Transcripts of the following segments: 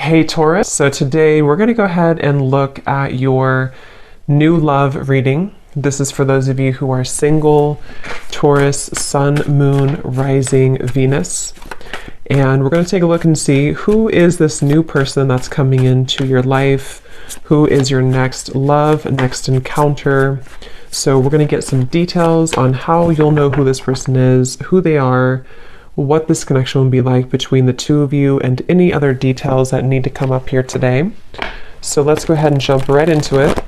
Hey Taurus, so today we're going to go ahead and look at your new love reading. This is for those of you who are single, Taurus, Sun, Moon, Rising, Venus. And we're going to take a look and see who is this new person that's coming into your life, who is your next love, next encounter. So we're going to get some details on how you'll know who this person is, who they are, what this connection will be like between the two of you, and any other details that need to come up here today. So let's go ahead and jump right into it.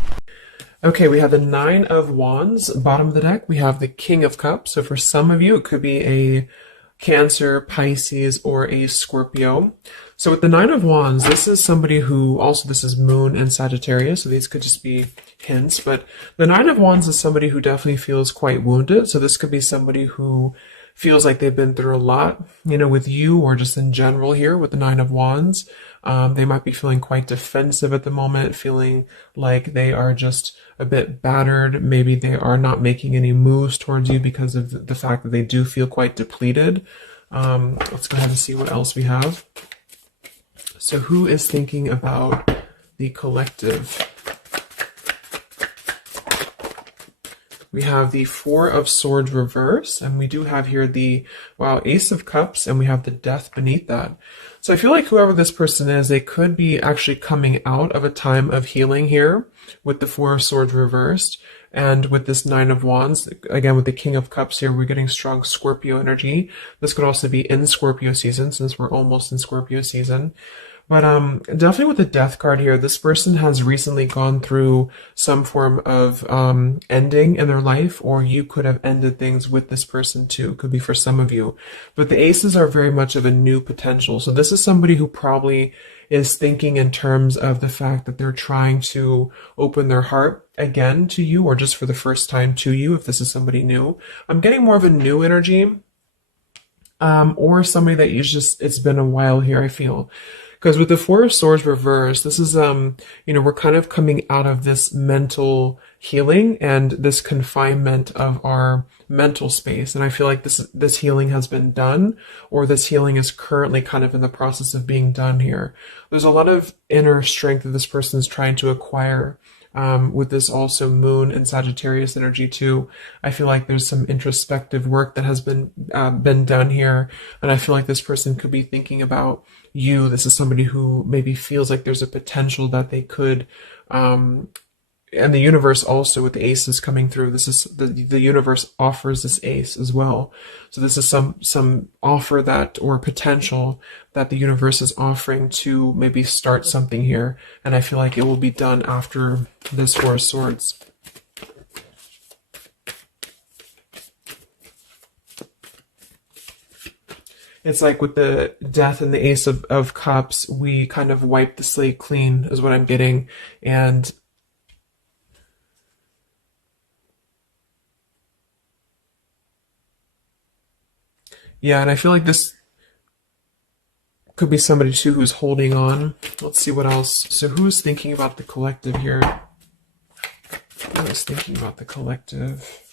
Okay, we have the Nine of Wands. Bottom of the deck, we have the King of Cups. So for some of you, it could be a Cancer, Pisces, or a Scorpio. So with the Nine of Wands, this is somebody who, also this is Moon and Sagittarius, so these could just be hints, but the Nine of Wands is somebody who definitely feels quite wounded. So this could be somebody who feels like they've been through a lot, with you, or just in general here with the Nine of Wands. They might be feeling quite defensive at the moment, feeling like they are just a bit battered. Maybe they are not making any moves towards you because of the fact that they do feel quite depleted. Let's go ahead and see what else we have. So who is thinking about the collective? We have the Four of Swords reverse, and we do have here the, Ace of Cups, and we have the Death beneath that. So I feel like whoever this person is, they could be actually coming out of a time of healing here with the Four of Swords reversed, and with this Nine of Wands, again with the King of Cups here, we're getting strong Scorpio energy. This could also be in Scorpio season, since we're almost in Scorpio season. But definitely with the Death card here, this person has recently gone through some form of ending in their life, or you could have ended things with this person too. Could be for some of you. But the aces are very much of a new potential. So this is somebody who probably is thinking in terms of the fact that they're trying to open their heart again to you, or just for the first time to you, if this is somebody new. I'm getting more of a new energy, or somebody that it's been a while here, I feel. Because with the Four of Swords reversed, this is, we're kind of coming out of this mental healing and this confinement of our mental space. And I feel like this healing has been done, or this healing is currently kind of in the process of being done here. There's a lot of inner strength that this person is trying to acquire. With this also Moon and Sagittarius energy too. I feel like there's some introspective work that has been done here, and I feel like this person could be thinking about you. This is somebody who maybe feels like there's a potential that they could, and the universe also with the aces coming through. This is the universe offers this ace as well. So this is some offer that, or potential that the universe is offering to maybe start something here. And I feel like it will be done after this Four of Swords. It's like with the Death and the Ace of Cups, we kind of wipe the slate clean is what I'm getting. And yeah, and I feel like this could be somebody too who's holding on. Let's see what else. So who's thinking about the collective here? Who is thinking about the collective?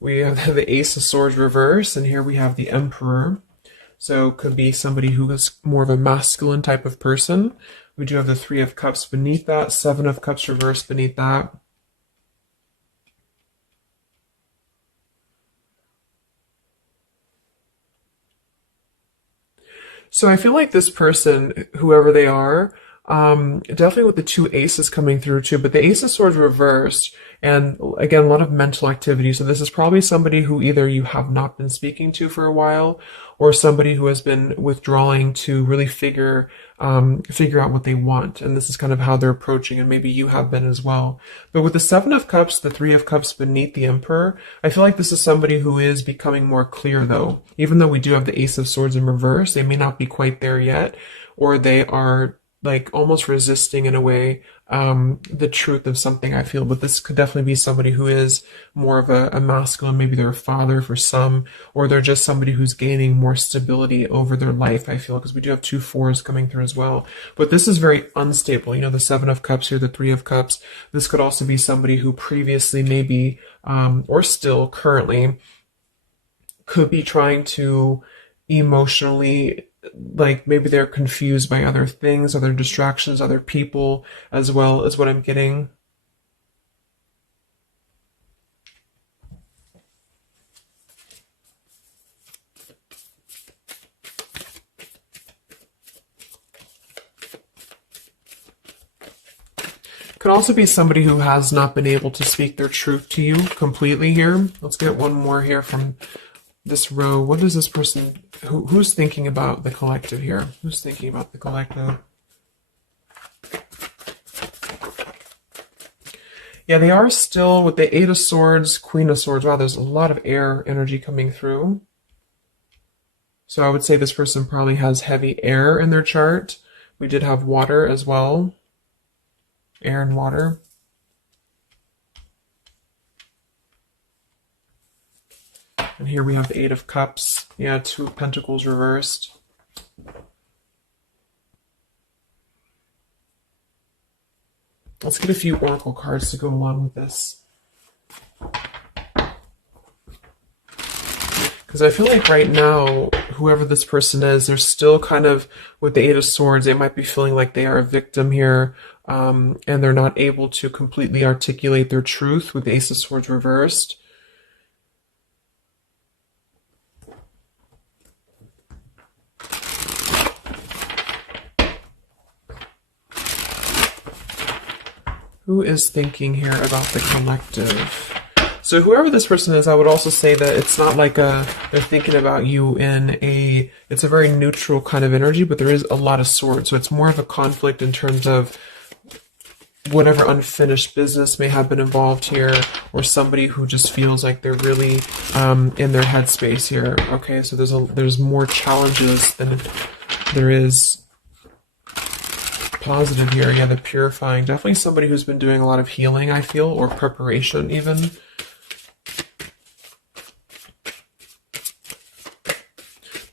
We have the Ace of Swords reverse, and here we have the Emperor. So could be somebody who is more of a masculine type of person. We do have the Three of Cups beneath that, Seven of Cups reversed beneath that. So I feel like this person, whoever they are, definitely with the two aces coming through too, but the Ace of Swords reversed, and again, a lot of mental activity. So this is probably somebody who either you have not been speaking to for a while, or somebody who has been withdrawing to really figure out what they want. And this is kind of how they're approaching, and maybe you have been as well. But with the Seven of Cups, the Three of Cups beneath the Emperor, I feel like this is somebody who is becoming more clear though. Even though we do have the Ace of Swords in reverse, they may not be quite there yet, or they are like almost resisting in a way the truth of something, I feel. But this could definitely be somebody who is more of a masculine. Maybe they're a father for some, or they're just somebody who's gaining more stability over their life, I feel, because we do have two fours coming through as well. But this is very unstable. The Seven of Cups here, the Three of Cups. This could also be somebody who previously maybe, or still currently, could be trying to emotionally like maybe they're confused by other things, other distractions, other people as well, is what I'm getting. Could also be somebody who has not been able to speak their truth to you completely here. Let's get one more here from this row. What is this person, who's thinking about the collective here? Who's thinking about the collective? Yeah, they are still with the Eight of Swords, Queen of Swords. Wow, there's a lot of air energy coming through. So I would say this person probably has heavy air in their chart. We did have water as well. Air and water. And here we have the Eight of Cups. Yeah, Two of Pentacles reversed. Let's get a few oracle cards to go along with this. Because I feel like right now, whoever this person is, they're still kind of, with the Eight of Swords, they might be feeling like they are a victim here, and they're not able to completely articulate their truth with the Ace of Swords reversed. Who is thinking here about the collective? So whoever this person is, I would also say that it's not like they're thinking about you in it's a very neutral kind of energy, but there is a lot of swords. So it's more of a conflict in terms of whatever unfinished business may have been involved here, or somebody who just feels like they're really in their headspace here. Okay, so there's more challenges than there is positive here. Yeah, the purifying. Definitely somebody who's been doing a lot of healing, I feel, or preparation even.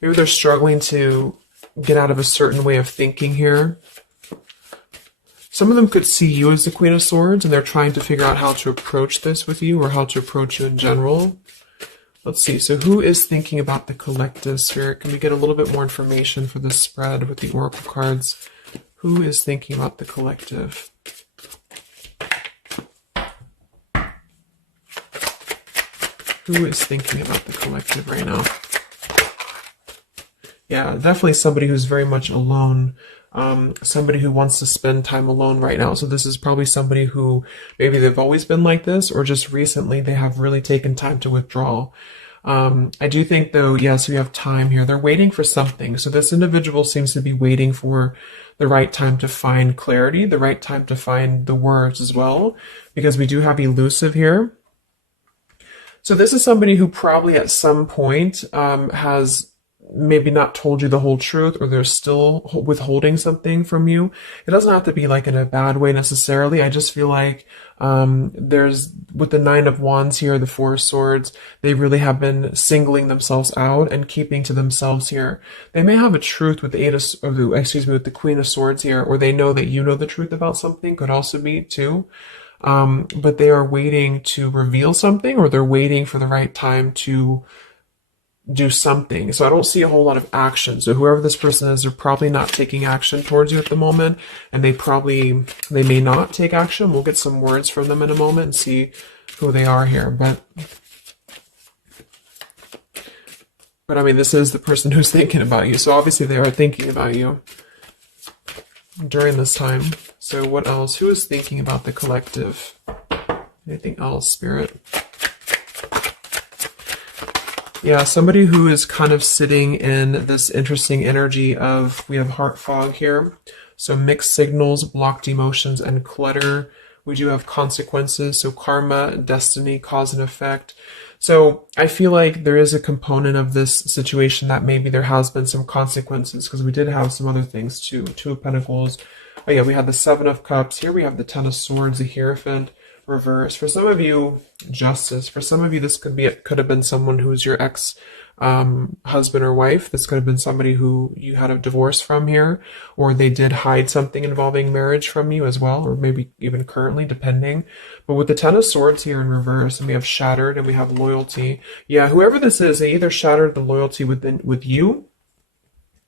Maybe they're struggling to get out of a certain way of thinking here. Some of them could see you as the Queen of Swords, and they're trying to figure out how to approach this with you, or how to approach you in general. Let's see. So who is thinking about the collective, Spirit? Can we get a little bit more information for this spread with the oracle cards? Who is thinking about the collective? Who is thinking about the collective right now? Yeah, definitely somebody who's very much alone. Somebody who wants to spend time alone right now. So this is probably somebody who maybe they've always been like this, or just recently they have really taken time to withdraw. I do think though, yes, we have time here. They're waiting for something. So this individual seems to be waiting for the right time to find clarity, the right time to find the words as well, because we do have elusive here. So this is somebody who probably at some point has maybe not told you the whole truth, or they're still withholding something from you. It doesn't have to be like in a bad way necessarily. I just feel like there's, with the Nine of Wands here, the Four of Swords, they really have been singling themselves out and keeping to themselves here. They may have a truth with the with the Queen of Swords here, or they know that you know the truth about something, could also be too. But they are waiting to reveal something, or they're waiting for the right time to do something. So I don't see a whole lot of action. So whoever this person is, they're probably not taking action towards you at the moment, and they may not take action. We'll get some words from them in a moment and see who they are here. But I mean, this is the person who's thinking about you. So obviously they are thinking about you during this time. So what else? Who is thinking about the collective? Anything else, Spirit? Yeah, somebody who is kind of sitting in this interesting energy of, we have heart fog here. So mixed signals, blocked emotions, and clutter. We do have consequences. So karma, destiny, cause and effect. So I feel like there is a component of this situation that maybe there has been some consequences, because we did have some other things too. Two of Pentacles. Oh yeah, we had the Seven of Cups. Here we have the Ten of Swords, the Hierophant. Reverse. For some of you, Justice. For some of you, this could have been someone who's your ex husband or wife. This could have been somebody who you had a divorce from here, or they did hide something involving marriage from you as well, or maybe even currently, depending. But with the Ten of Swords here in reverse, and we have shattered, and we have loyalty. Yeah, whoever this is, they either shattered the loyalty with you,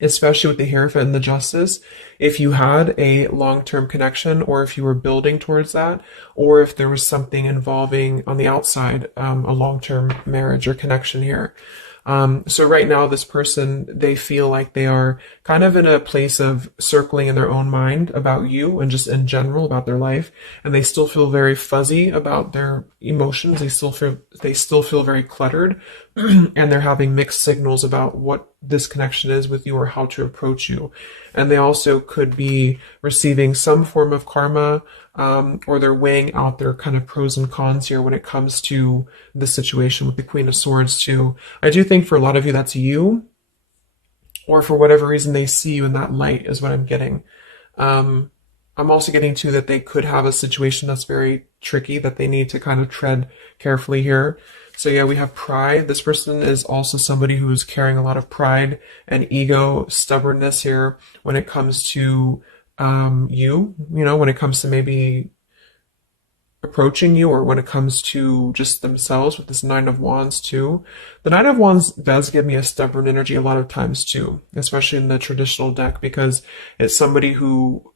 especially with the Hierophant and the Justice, if you had a long-term connection, or if you were building towards that, or if there was something involving on the outside, a long-term marriage or connection here. So right now, this person, they feel like they are kind of in a place of circling in their own mind about you and just in general about their life. And they still feel very fuzzy about their emotions. They still feel very cluttered and they're having mixed signals about what this connection is with you or how to approach you. And they also could be receiving some form of karma, or they're weighing out their kind of pros and cons here when it comes to the situation with the Queen of Swords too. I do think for a lot of you that's you, or for whatever reason they see you in that light is what I'm getting. I'm also getting too that they could have a situation that's very tricky that they need to kind of tread carefully here. So yeah, we have pride. This person is also somebody who's carrying a lot of pride and ego, stubbornness here when it comes to when it comes to maybe approaching you, or when it comes to just themselves with this Nine of Wands too. The Nine of Wands does give me a stubborn energy a lot of times too, especially in the traditional deck, because it's somebody who,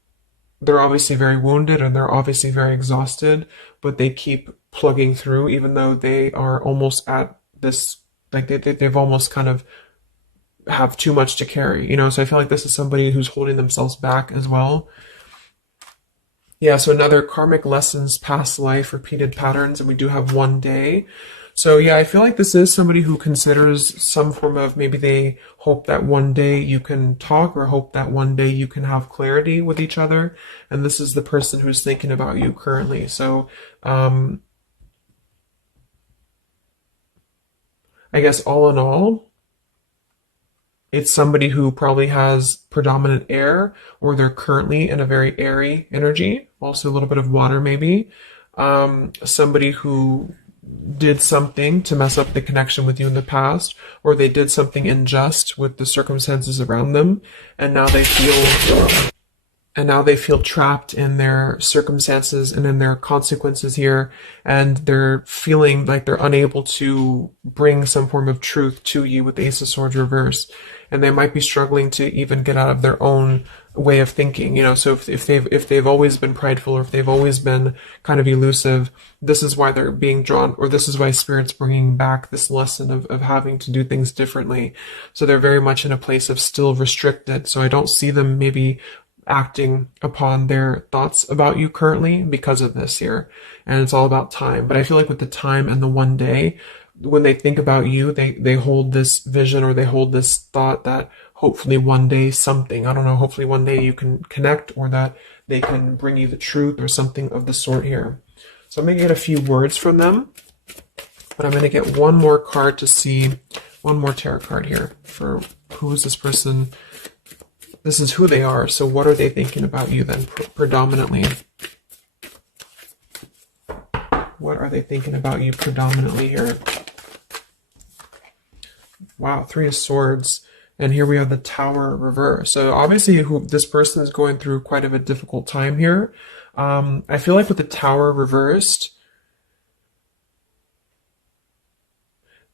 they're obviously very wounded and they're obviously very exhausted, but they keep plugging through even though they are almost at this, like they've almost kind of have too much to carry, so I feel like this is somebody who's holding themselves back as well. Yeah, so another karmic lessons, past life, repeated patterns, and we do have one day. So yeah, I feel like this is somebody who considers some form of, maybe they hope that one day you can talk, or hope that one day you can have clarity with each other, and this is the person who's thinking about you currently. So I guess all in all, it's somebody who probably has predominant air, or they're currently in a very airy energy, also a little bit of water maybe. Somebody who did something to mess up the connection with you in the past, or they did something unjust with the circumstances around them, and now they feel trapped in their circumstances and in their consequences here, and they're feeling like they're unable to bring some form of truth to you with the Ace of Swords reverse. And they might be struggling to even get out of their own way of thinking, so if they've always been prideful, or if they've always been kind of elusive, this is why they're being drawn, or this is why Spirit's bringing back this lesson of having to do things differently. So they're very much in a place of still restricted. So I don't see them maybe acting upon their thoughts about you currently because of this here. And it's all about time. But I feel like with the time and the one day, when they think about you, they hold this vision, or they hold this thought that hopefully one day something, I don't know, hopefully one day you can connect, or that they can bring you the truth or something of the sort here. So I'm going to get a few words from them, but I'm going to get one more card to see, one more tarot card here for who is this person. This is who they are. So what are they thinking about you then predominantly? What are they thinking about you predominantly here? Wow, Three of Swords. And here we have the Tower reverse. So obviously this person is going through quite of a difficult time here. I feel like with the Tower reversed,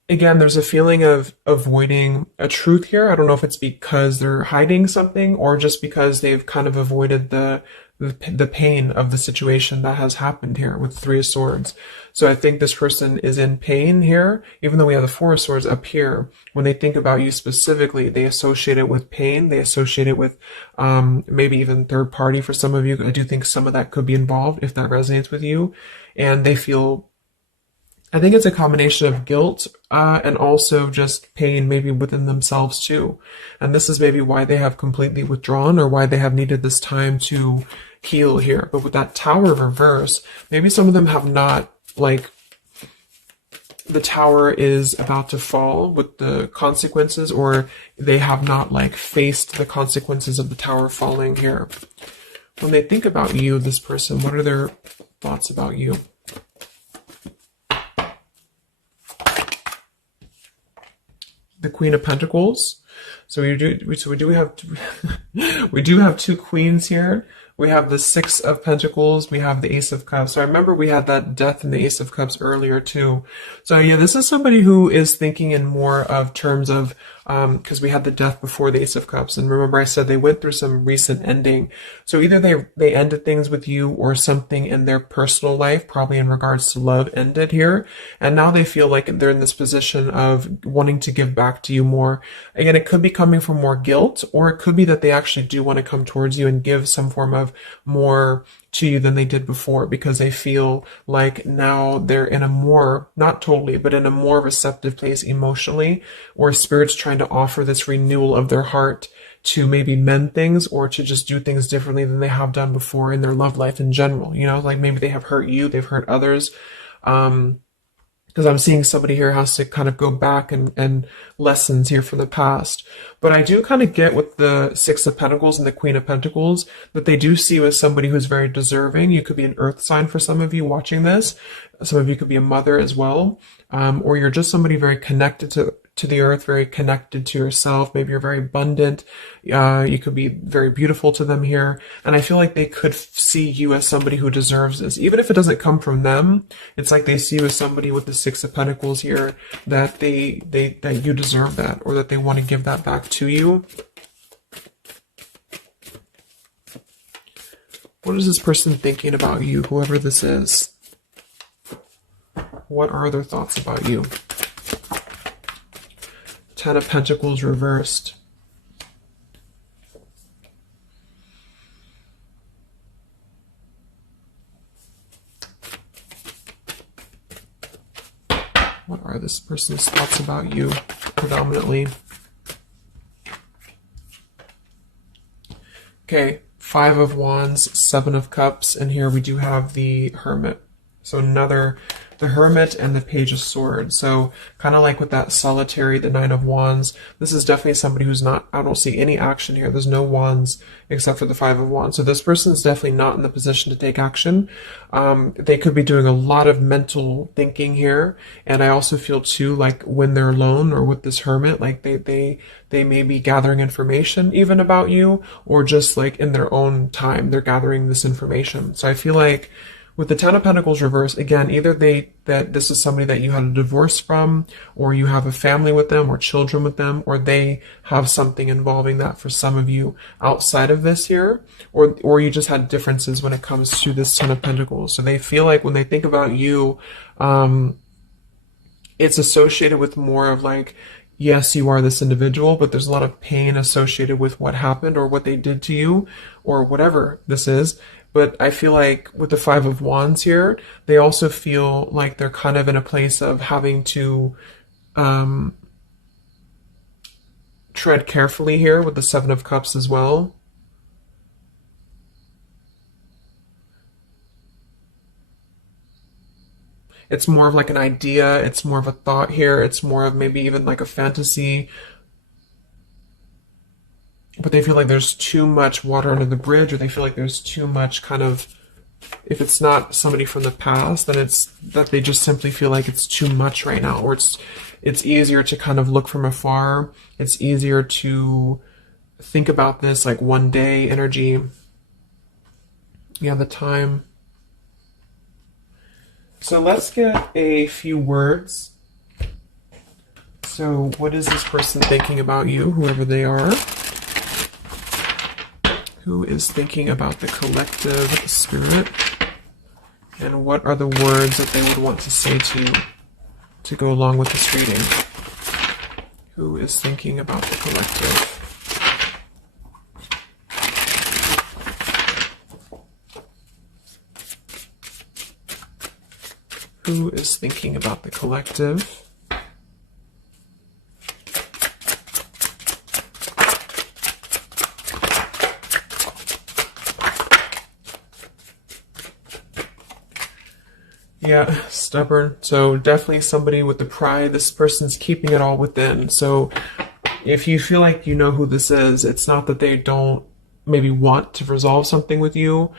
again, there's a feeling of avoiding a truth here. I don't know if it's because they're hiding something, or just because they've kind of avoided the pain of the situation that has happened here with Three of Swords. So I think this person is in pain here, even though we have the Four of Swords up here. When they think about you specifically, they associate it with pain. They associate it with maybe even third party for some of you. I do think some of that could be involved if that resonates with you. And they feel, I think it's a combination of guilt and also just pain maybe within themselves too. And this is maybe why they have completely withdrawn, or why they have needed this time to heal here. But with that Tower reverse, maybe some of them have not, like, the tower is about to fall with the consequences, or they have not like faced the consequences of the tower falling here. When they think about you, this person, what are their thoughts about you? The Queen of Pentacles. So we do have we do have two queens here. We have the Six of Pentacles. We have the Ace of Cups. So I remember we had that Death and the Ace of Cups earlier too. So yeah, this is somebody who is thinking in more of terms of because we had the death before the Ace of Cups. And remember I said they went through some recent ending. So either they ended things with you, or something in their personal life, probably in regards to love, ended here. And now they feel like they're in this position of wanting to give back to you more. Again, it could be coming from more guilt, or it could be that they actually do want to come towards you and give some form of more to you than they did before, because they feel like now they're in a more, not totally, but in a more receptive place emotionally, or spirit's trying to offer this renewal of their heart to maybe mend things, or to just do things differently than they have done before in their love life in general. You know, like maybe they have hurt you, they've hurt others. Because I'm seeing somebody here has to kind of go back and lessons here from the past. But I do kind of get with the Six of Pentacles and the Queen of Pentacles that they do see you as somebody who's very deserving. You could be an earth sign for some of you watching this. Some of you could be a mother as well. Or you're just somebody very connected to the earth, very connected to yourself. Maybe you're very abundant. You could be very beautiful to them here. And I feel like they could see you as somebody who deserves this. Even if it doesn't come from them, it's like they see you as somebody with the Six of Pentacles here, that that you deserve that, or that they want to give that back to you. What is this person thinking about you, whoever this is? What are their thoughts about you? Ten of Pentacles reversed. What are this person's thoughts about you, predominantly? Okay, Five of Wands, Seven of Cups, and here we do have the Hermit. So the Hermit and the Page of Swords. So kind of like with that Solitary, the Nine of Wands, this is definitely somebody who's not, I don't see any action here. There's no wands except for the Five of Wands. So this person is definitely not in the position to take action. They could be doing a lot of mental thinking here. And I also feel too, like when they're alone or with this Hermit, like they may be gathering information even about you, or just like in their own time, they're gathering this information. So I feel like with the Ten of Pentacles reversed, again, either that this is somebody that you had a divorce from, or you have a family with them, or children with them, or they have something involving that for some of you outside of this here, or you just had differences when it comes to this Ten of Pentacles. So they feel like when they think about you, it's associated with more of like, yes, you are this individual, but there's a lot of pain associated with what happened or what they did to you, or whatever this is. But I feel like with the Five of Wands here, they also feel like they're kind of in a place of having to tread carefully here with the Seven of Cups as well. It's more of like an idea. It's more of a thought here. It's more of maybe even like a fantasy. But they feel like there's too much water under the bridge, or they feel like there's too much kind of, if it's not somebody from the past, then it's that they just simply feel like it's too much right now, or it's easier to kind of look from afar. It's easier to think about this like one day energy. Yeah, the time. So let's get a few words. So what is this person thinking about you, whoever they are? Who is thinking about the collective spirit? And what are the words that they would want to say to go along with this reading? Who is thinking about the collective? Who is thinking about the collective? Yeah, stubborn. So definitely somebody with the pride. This person's keeping it all within. So if you feel like you know who this is, it's not that they don't maybe want to resolve something with you,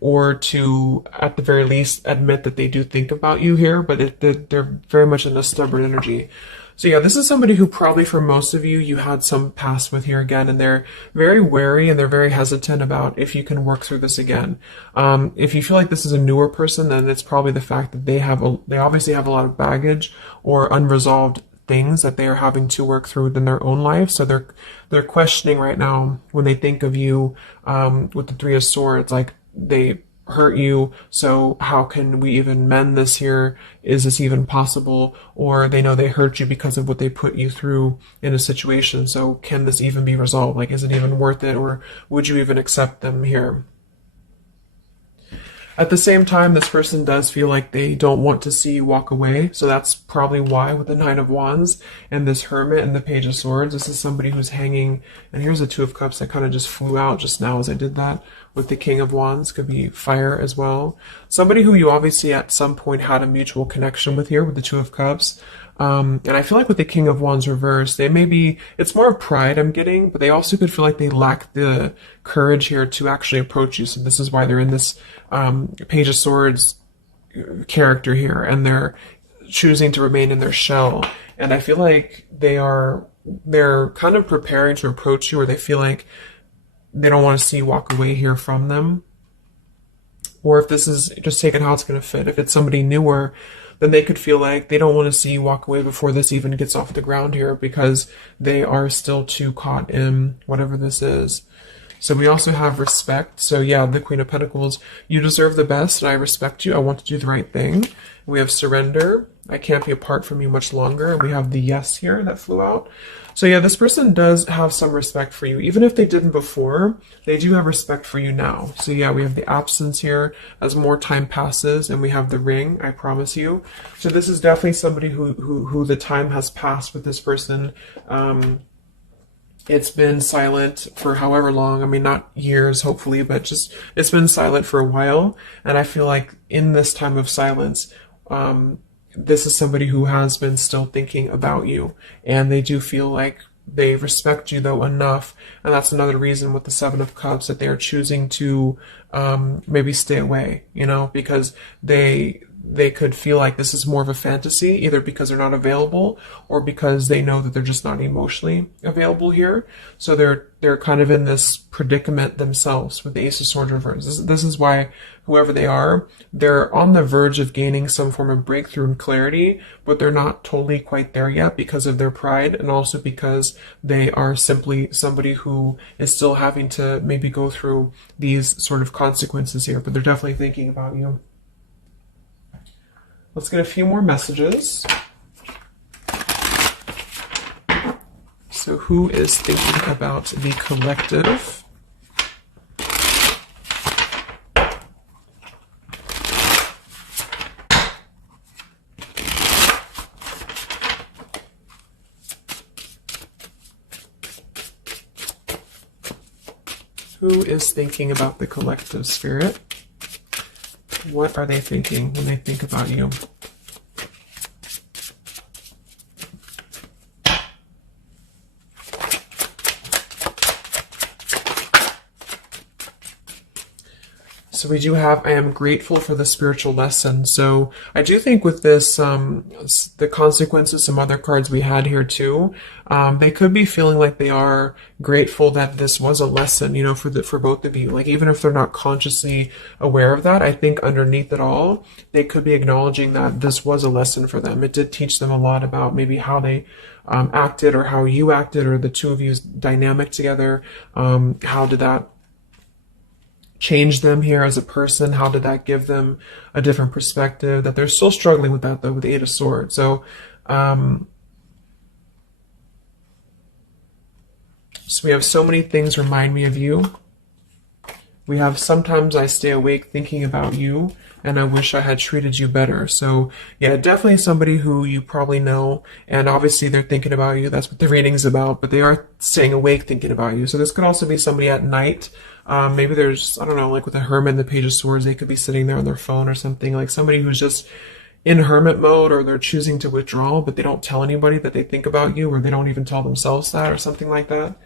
or to, at the very least, admit that they do think about you here, but they're very much in a stubborn energy. So yeah, this is somebody who probably for most of you, you had some past with here again, and they're very wary and they're very hesitant about if you can work through this again. If you feel like this is a newer person, then it's probably the fact that they obviously have a lot of baggage or unresolved things that they are having to work through in their own life. So they're questioning right now when they think of you with the Three of Swords, like they hurt you, so how can we even mend this here? Is this even possible? Or they know they hurt you because of what they put you through in a situation, so can this even be resolved? Like, is it even worth it, or would you even accept them here? At the same time, this person does feel like they don't want to see you walk away. So that's probably why with the Nine of Wands and this Hermit and the Page of Swords, this is somebody who's hanging. And here's the Two of Cups that kind of just flew out just now as I did that. With the King of Wands, could be fire as well. Somebody who you obviously at some point had a mutual connection with here with the Two of Cups. And I feel like with the King of Wands reverse, they may be, it's more of pride I'm getting, but they also could feel like they lack the courage here to actually approach you. So this is why they're in this Page of Swords character here, and they're choosing to remain in their shell. And I feel like they're kind of preparing to approach you, or they feel like they don't want to see you walk away here from them. Or if this is just taking how it's going to fit, if it's somebody newer, then they could feel like they don't want to see you walk away before this even gets off the ground here, because they are still too caught in whatever this is. So we also have respect. So yeah, the Queen of Pentacles, you deserve the best and I respect you. I want to do the right thing. We have surrender. I can't be apart from you much longer. We have the yes here that flew out. So yeah, this person does have some respect for you. Even if they didn't before, they do have respect for you now. So yeah, we have the absence here as more time passes, and we have the ring, I promise you. So this is definitely somebody who the time has passed with this person. It's been silent for however long. I mean, not years, hopefully, but just it's been silent for a while. And I feel like in this time of silence, this is somebody who has been still thinking about you, and they do feel like they respect you though enough. And that's another reason with the Seven of Cups that they are choosing to maybe stay away, you know, because they could feel like this is more of a fantasy, either because they're not available or because they know that they're just not emotionally available here. So they're kind of in this predicament themselves with the Ace of Swords reverse. This is why whoever they are, they're on the verge of gaining some form of breakthrough and clarity, but they're not totally quite there yet because of their pride, and also because they are simply somebody who is still having to maybe go through these sort of consequences here, but they're definitely thinking about you. Let's get a few more messages. So who is thinking about the collective? Who is thinking about the collective, Spirit? What are they thinking when they think about you? So we do have, I am grateful for the spiritual lesson. So I do think with this, the consequences, some other cards we had here too, they could be feeling like they are grateful that this was a lesson, you know, for both of you. Like, even if they're not consciously aware of that, I think underneath it all, they could be acknowledging that this was a lesson for them. It did teach them a lot about maybe how they acted, or how you acted, or the two of you's dynamic together. How did that change them here as a person? How did that give them a different perspective? That they're still struggling with that though, with the Eight of Swords. So, so we have so many things remind me of you. We have sometimes I stay awake thinking about you, and I wish I had treated you better. So yeah, definitely somebody who you probably know, and obviously they're thinking about you. That's what the reading's about, but they are staying awake thinking about you. So this could also be somebody at night. Maybe there's, I don't know, like with the Hermit and the Page of Swords, they could be sitting there on their phone or something, like somebody who's just in hermit mode, or they're choosing to withdraw, but they don't tell anybody that they think about you, or they don't even tell themselves that, or something like that.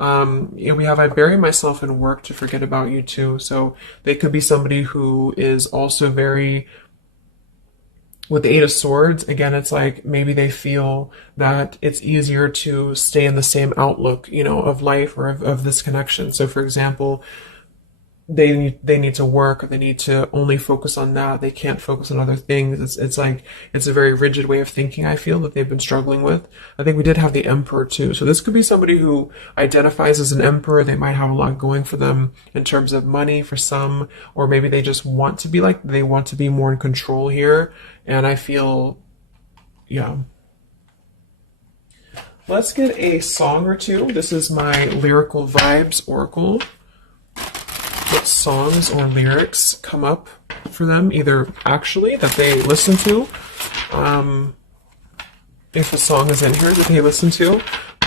You know, we have, I bury myself in work to forget about you too. So they could be somebody who is also very, with the Eight of Swords, again, it's like maybe they feel that it's easier to stay in the same outlook, you know, of life, or of this connection. So for example, they need to work, or they need to only focus on that. They can't focus on other things. It's like it's a very rigid way of thinking, I feel, that they've been struggling with. I think we did have the emperor too. So this could be somebody who identifies as an emperor. They might have a lot going for them in terms of money for some, or maybe they just want to be like, they want to be more in control here. And I feel, yeah. Let's get a song or two. This is my Lyrical Vibes Oracle. What songs or lyrics come up for them, either actually that they listen to, if a song is in here that they listen to,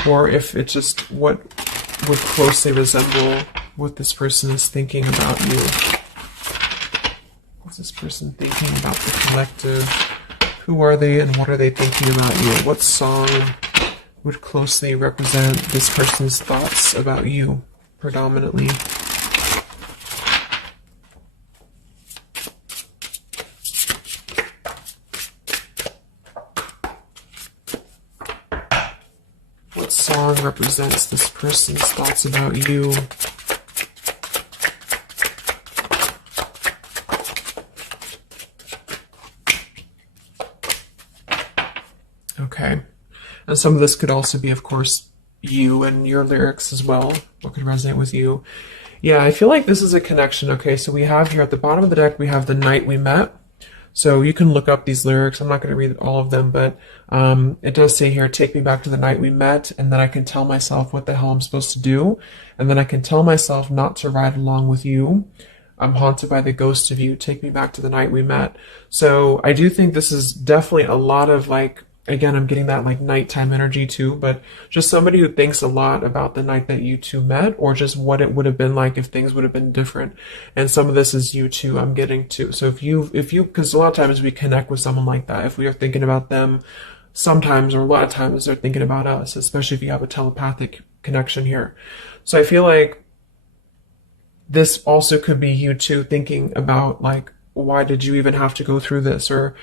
or if it's just what would closely resemble what this person is thinking about you. What's this person thinking about the collective? Who are they and what are they thinking about you? What song would closely represent this person's thoughts about you predominantly? What song represents this person's thoughts about you? Okay. And some of this could also be, of course, you and your lyrics as well. What could resonate with you? Yeah, I feel like this is a connection. Okay, so we have here at the bottom of the deck, we have the night we met. So you can look up these lyrics. I'm not going to read all of them, but it does say here, take me back to the night we met, and then I can tell myself what the hell I'm supposed to do. And then I can tell myself not to ride along with you. I'm haunted by the ghost of you. Take me back to the night we met. So I do think this is definitely a lot of like, again, I'm getting that like nighttime energy too, but just somebody who thinks a lot about the night that you two met, or just what it would have been like if things would have been different. And some of this is you too, I'm getting to. So if you, because a lot of times we connect with someone like that. If we are thinking about them, sometimes, or a lot of times they're thinking about us, especially if you have a telepathic connection here. So I feel like this also could be you too thinking about like, why did you even have to go through this? Or,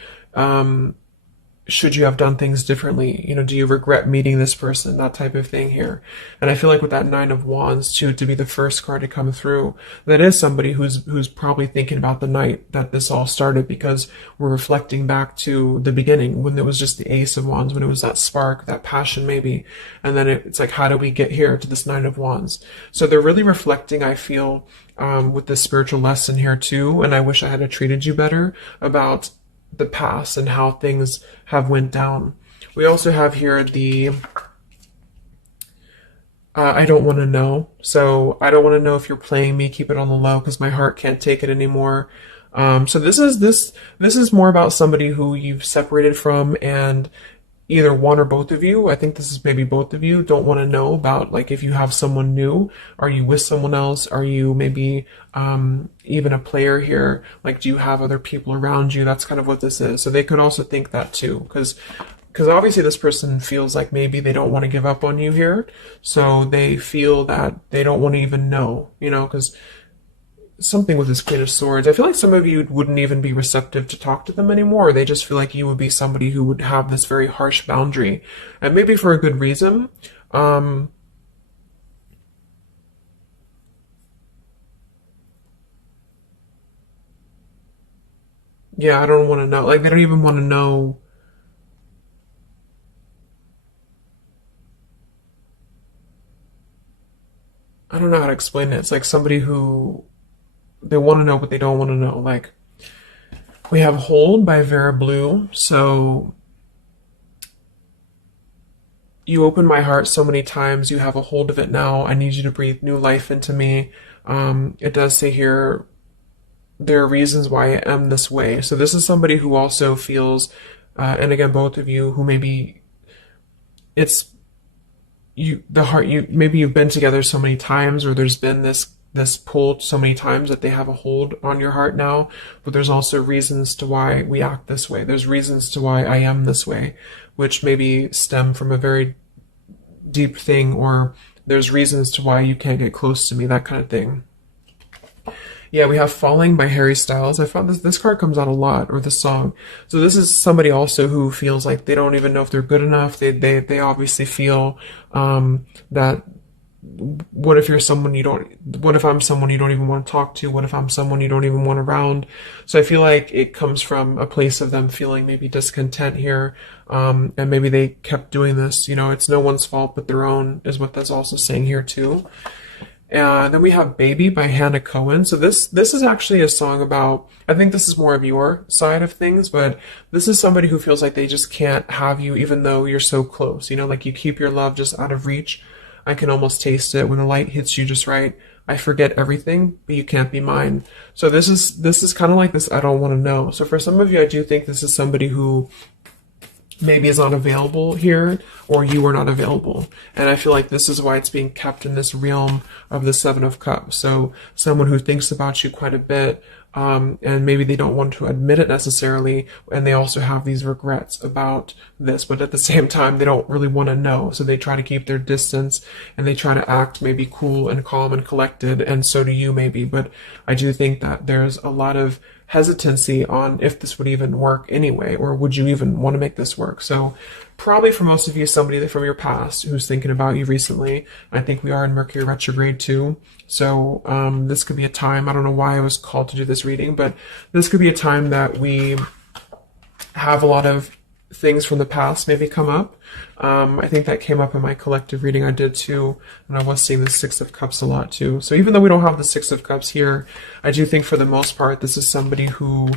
should you have done things differently? You know, do you regret meeting this person? That type of thing here. And I feel like with that Nine of Wands too, to be the first card to come through, that is somebody who's probably thinking about the night that this all started, because we're reflecting back to the beginning when it was just the Ace of Wands, when it was that spark, that passion maybe. And then it's like, how do we get here to this Nine of Wands? So they're really reflecting, I feel, with this spiritual lesson here too. And I wish I had treated you better about the past and how things have went down. We also have here the I don't want to know. So I don't want to know if you're playing me. Keep it on the low because my heart can't take it anymore. So this is more about somebody who you've separated from, and either one or both of you, I think this is maybe both of you, don't want to know about, like, if you have someone new. Are you with someone else? Are you maybe even a player here? Like, do you have other people around you? That's kind of what this is. So they could also think that too, because obviously this person feels like maybe they don't want to give up on you here. So they feel that they don't want to even know, you know, because something with this Queen of Swords. I feel like some of you wouldn't even be receptive to talk to them anymore. They just feel like you would be somebody who would have this very harsh boundary, and maybe for a good reason. Yeah, I don't want to know. Like, they don't even want to know. I don't know how to explain it. It's like somebody who, they want to know, but they don't want to know. Like, we have Hold by Vera Blue. So you opened my heart so many times. You have a hold of it now. I need you to breathe new life into me. It does say here, there are reasons why I am this way. So this is somebody who also feels, and again, both of you, who maybe it's you, the heart, you, maybe you've been together so many times, or there's been this pull so many times that they have a hold on your heart now. But there's also reasons to why we act this way. There's reasons to why I am this way, which maybe stem from a very deep thing, or there's reasons to why you can't get close to me, that kind of thing. Yeah, we have Falling by Harry Styles. I found this card comes out a lot, or this song. So this is somebody also who feels like they don't even know if they're good enough. They obviously feel that what if you're someone you don't, what if I'm someone you don't even want to talk to? What if I'm someone you don't even want around? So I feel like it comes from a place of them feeling maybe discontent here. And maybe they kept doing this, you know, it's no one's fault but their own, is what that's also saying here too. And then we have Baby by Hannah Cohen. So this is actually a song about, I think this is more of your side of things, but this is somebody who feels like they just can't have you even though you're so close. You know, like you keep your love just out of reach. I can almost taste it when the light hits you just right. I forget everything, but you can't be mine. So this is kind of like this I don't want to know. So for some of you, I do think this is somebody who maybe is not available here, or you are not available. And I feel like this is why it's being kept in this realm of the Seven of Cups. So someone who thinks about you quite a bit, and maybe they don't want to admit it necessarily, and they also have these regrets about this, but at the same time, they don't really want to know. So they try to keep their distance, and they try to act maybe cool and calm and collected, and so do you maybe. But I do think that there's a lot of hesitancy on if this would even work anyway, or would you even want to make this work. So probably for most of you, somebody from your past who's thinking about you recently. I think we are in Mercury retrograde too. So this could be a time, I don't know why I was called to do this reading, but this could be a time that we have a lot of things from the past maybe come up. I think that came up in my collective reading I did too, and I was seeing the Six of Cups a lot too. So even though we don't have the Six of Cups here, I do think for the most part this is somebody who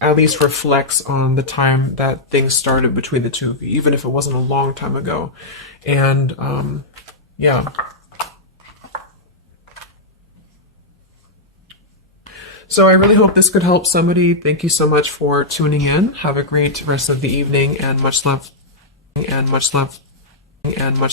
at least reflects on the time that things started between the two of you, even if it wasn't a long time ago. And yeah. So I really hope this could help somebody. Thank you so much for tuning in. Have a great rest of the evening, and much love, and much love, and much